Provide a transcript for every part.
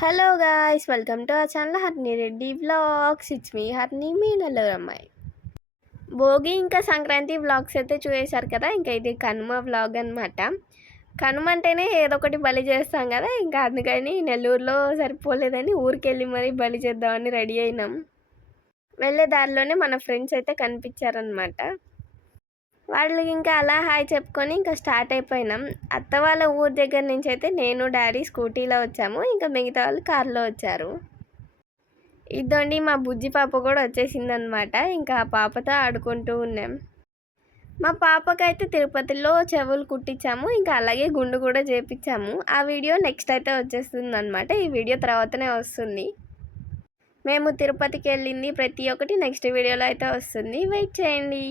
Hello guys, welcome to our channel Harni Reddy vlogs. It's me Harni, మీ నెల్లూరు అమ్మాయి. భోగి ఇంకా సంక్రాంతి వ్లాగ్స్ అయితే చూసేశారు కదా. ఇంకా ఇది కనుమ వ్లాగ్ అనమాట. కనుమ అంటేనే ఏదో ఒకటి బలి చేస్తాం కదా. ఇంకా అందుకని నెల్లూరులో సరిపోలేదని ఊరికెళ్ళి మరీ బలి చేద్దామని రెడీ అయినాం. వెళ్ళే దారిలోనే మన ఫ్రెండ్స్ అయితే కనిపించారనమాట. వాళ్ళకి ఇంకా అలా హాయ్ చెప్పుకొని ఇంకా స్టార్ట్ అయిపోయినాం. అత్త వాళ్ళ ఊరి దగ్గర నుంచి అయితే నేను డాడీ స్కూటీలో వచ్చాము. ఇంకా మిగతా వాళ్ళు కార్లో వచ్చారు. ఇదండి మా బుజ్జి పాప కూడా వచ్చేసిందనమాట. ఇంకా ఆ పాపతో ఆడుకుంటూ ఉన్నాం. మా పాపకైతే తిరుపతిలో చెవులు కుట్టించాము. ఇంకా అలాగే గుండు కూడా చేపించాము. ఆ వీడియో నెక్స్ట్ అయితే వచ్చేస్తుంది అనమాట. ఈ వీడియో తర్వాతనే వస్తుంది. మేము తిరుపతికి వెళ్ళింది ప్రతి ఒక్కటి నెక్స్ట్ వీడియోలో అయితే వస్తుంది. వెయిట్ చేయండి.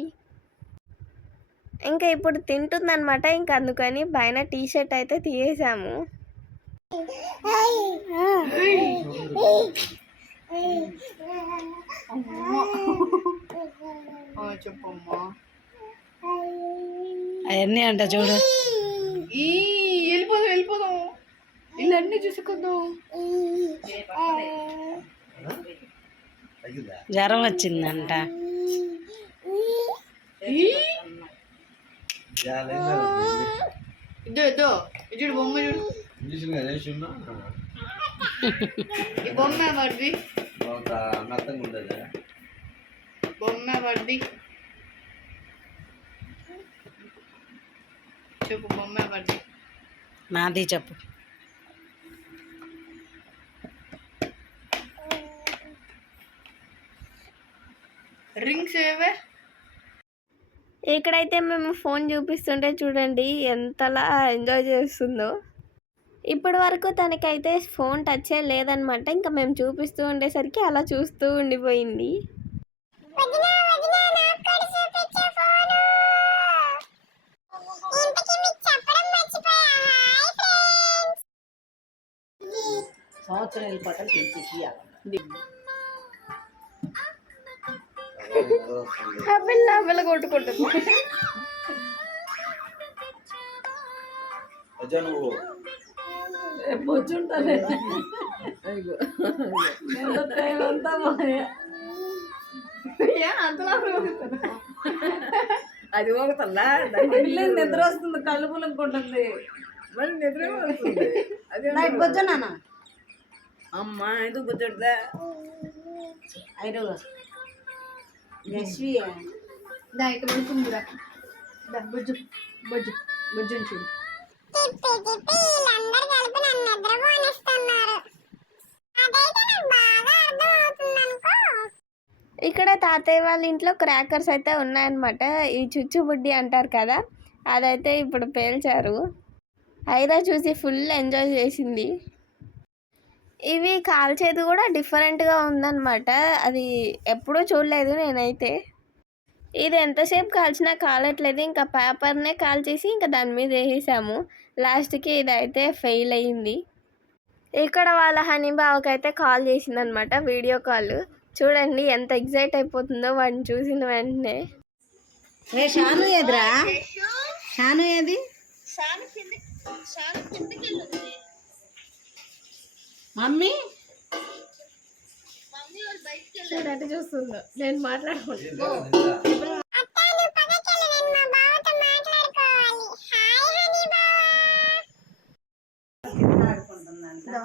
ఇంకా ఇప్పుడు తింటుందనమాట. ఇంకా అందుకని పైన టీషర్ట్ అయితే తీసేసాము. అవన్నీ అంట చూడు. వెళ్ళిపోదాం ఇల్లన్నీ చూసుకుందాం. జ్వరం వచ్చిందంట. ఇదో చూడు బొమ్మ చూడు. ఈ బొమ్మ పడిది, బొమ్మ పడిది. చెప్పు బొమ్మ పడిది. నాది చెప్పు. రింగ్స్ ఏవే. ఇక్కడైతే మేము ఫోన్ చూపిస్తుంటే చూడండి ఎంతలా ఎంజాయ్ చేస్తుందో. ఇప్పటి వరకు తనకైతే ఫోన్ టచే లేదనమాట. ఇంకా మేము చూపిస్తూ ఉండేసరికి అలా చూస్తూ ఉండిపోయింది. సంవత్సరాల పట్టలు తెచ్చి పిల్ల కొట్టుకుంటుంది. అది ఒకటల్లా నిద్ర వస్తుంది, కళ్ళు పులుకుంటుంది. మరి నిద్ర వస్తుంది. అది కూర్చోనా అమ్మ ఎందుకు కూర్చోట్లే. ఐదు యశ్వి ఇక పడుకుందిరా. బొజ్జు బొజ్జు బొజ్జుని చూడు. ఇక్కడ తాతయ్య వాళ్ళ ఇంట్లో క్రాకర్స్ అయితే ఉన్నాయన్నమాట. ఈ చుచ్చుబుడ్డి అంటారు కదా, అదైతే ఇప్పుడు పేల్చారు. ఐరా చూసి ఫుల్ ఎంజాయ్ చేసింది. ఇవి కాల్చేది కూడా డిఫరెంట్గా ఉందన్నమాట. అది ఎప్పుడూ చూడలేదు నేనైతే. ఇది ఎంతసేపు కాల్చినా కాలట్లేదు. ఇంకా పేపర్నే కాల్చేసి ఇంకా దాని మీద వేసేసాము. లాస్ట్కి ఇదైతే ఫెయిల్ అయ్యింది. ఇక్కడ వాళ్ళ హనీ బావకైతే కాల్ చేసిందనమాట, వీడియో కాల్. చూడండి ఎంత ఎగ్జైట్ అయిపోతుందో వాడిని చూసిన వెంటనే. షాను ఎదురా, షాను ఏది మమ్మీ చూడండి చూస్తుందో. నేను మాట్లాడుకుంటా.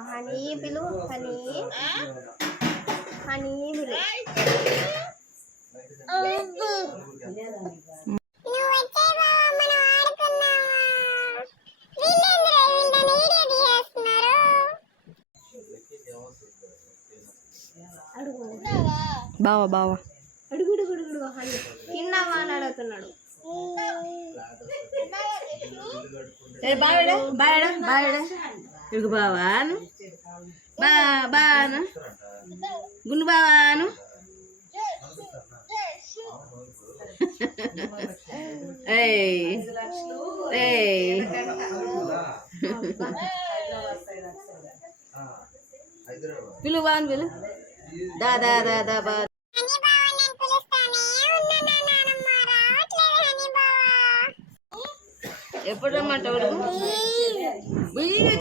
హనీ పిలు, హనీ హనీ పిలు. బావా బావా అడుగుడుగుడుగుడు హనీ తిన్నావా అని అడుగుతున్నాడు. బావాడా బావాడా బావాడా ఇడుగు బావాను బాను గుండు బావాను. పిలు బాను పిలు. దాదా దాదా బా ఎప్పుడు రమ్మంటావు?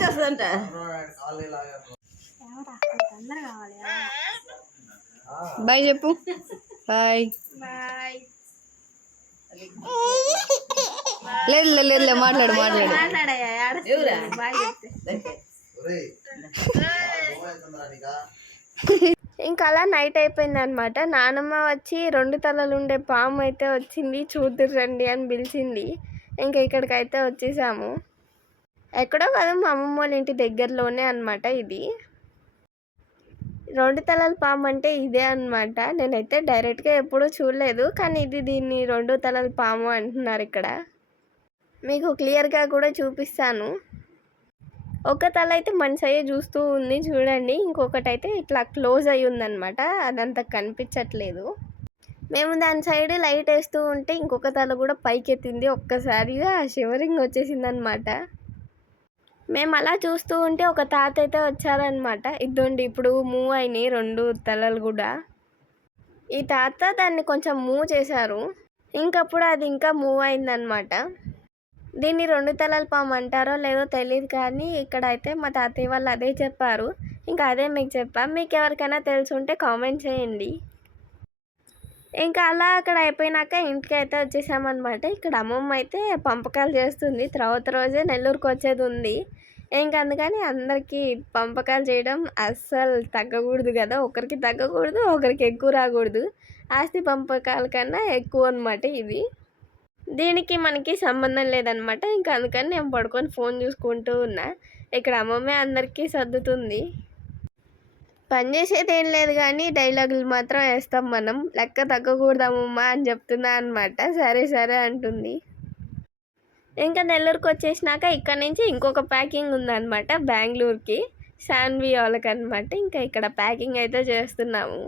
చేస్తుందంట. బాయ్ చెప్పు. బాయ్. బాయ్. లేదు మాట్లాడు. మాట్లాడయ్యా బాయ్ చెప్తే. ఇంకా అలా నైట్ అయిపోయింది అనమాట. నానమ్మ వచ్చి 2 తలలు ఉండే పాము అయితే వచ్చింది, చూద్దురు రండి అని పిలిచింది. ఇంకా ఇక్కడికైతే వచ్చేసాము. ఎక్కడో కాదు, మా అమ్మమ్మ వాళ్ళ ఇంటి దగ్గరలోనే అనమాట ఇది. 2 తలల పాము అంటే ఇదే అనమాట. నేనైతే డైరెక్ట్గా ఎప్పుడూ చూడలేదు, కానీ దీన్ని 2 తలల పాము అంటున్నారు ఇక్కడ. మీకు క్లియర్గా కూడా చూపిస్తాను. ఒక తల అయితే మనిషి అయ్యే చూస్తూ ఉంది చూడండి, ఇంకొకటి అయితే ఇట్లా క్లోజ్ అయ్యి ఉందన్నమాట, అదంతా కనిపించట్లేదు. మేము దాని సైడ్ లైట్ వేస్తూ ఉంటే ఇంకొక తల కూడా పైకెత్తింది, ఒక్కసారిగా షివరింగ్ వచ్చేసింది అనమాట. మేము అలా చూస్తూ ఉంటే ఒక తాత అయితే వచ్చారనమాట. ఇద్దండి ఇప్పుడు మూవ్ అయినాయి 2 తలలు కూడా. ఈ తాత దాన్ని కొంచెం మూవ్ చేశారు, ఇంకప్పుడు అది ఇంకా మూవ్ అయిందనమాట. దీన్ని 2 తలల పాము అంటారో లేదో తెలియదు, కానీ ఇక్కడైతే మా తాతయ్య వాళ్ళు అదే చెప్పారు. ఇంకా అదే మీకు చెప్పా. మీకు ఎవరికైనా తెలుసుంటే కామెంట్ చేయండి. ఇంకా అలా అక్కడ అయిపోయినాక ఇంటికి అయితే వచ్చేసామన్నమాట. ఇక్కడ అమ్మమ్మ అయితే పంపకాలు చేస్తుంది, తర్వాత రోజే నెల్లూరుకి వచ్చేది ఉంది. ఇంకా అందుకని అందరికీ పంపకాలు చేయడం అస్సలు తగ్గకూడదు కదా, ఒకరికి తగ్గకూడదు ఒకరికి ఎక్కువ రాకూడదు. ఆస్తి పంపకాల కన్నా ఎక్కువ అనమాట ఇది. దీనికి మనకి సంబంధం లేదనమాట. ఇంకా అందుకని నేను పడుకొని ఫోన్ చూసుకుంటూ ఉన్నా. ఇక్కడ అమ్మమ్మే అందరికీ సర్దుతుంది. పని చేసేది ఏం లేదు, కానీ డైలాగులు మాత్రం వేస్తాం మనం. లెక్క తగ్గకూడదు అమ్మమ్మ అని చెప్తున్నా అనమాట. సరే అంటుంది. ఇంకా నెల్లూరుకి వచ్చేసినాక ఇక్కడ నుంచి ఇంకొక ప్యాకింగ్ ఉందన్నమాట బెంగళూరుకి, శాన్వి వాళ్ళకి అనమాట. ఇంకా ఇక్కడ ప్యాకింగ్ అయితే చేస్తున్నాము.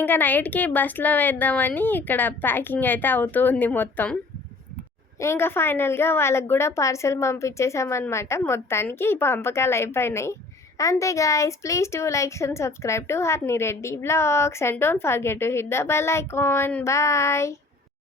ఇంకా నైట్కి బస్లో వేద్దామని ఇక్కడ ప్యాకింగ్ అయితే అవుతూ ఉంది మొత్తం. ఇంకా ఫైనల్గా వాళ్ళకి కూడా పార్సల్ పంపించేసామన్నమాట. మొత్తానికి పంపకాలు అయిపోయినాయి. అంతే guys, please do like and subscribe to Harni Reddy Vlogs and don't forget to hit the bell icon. Bye.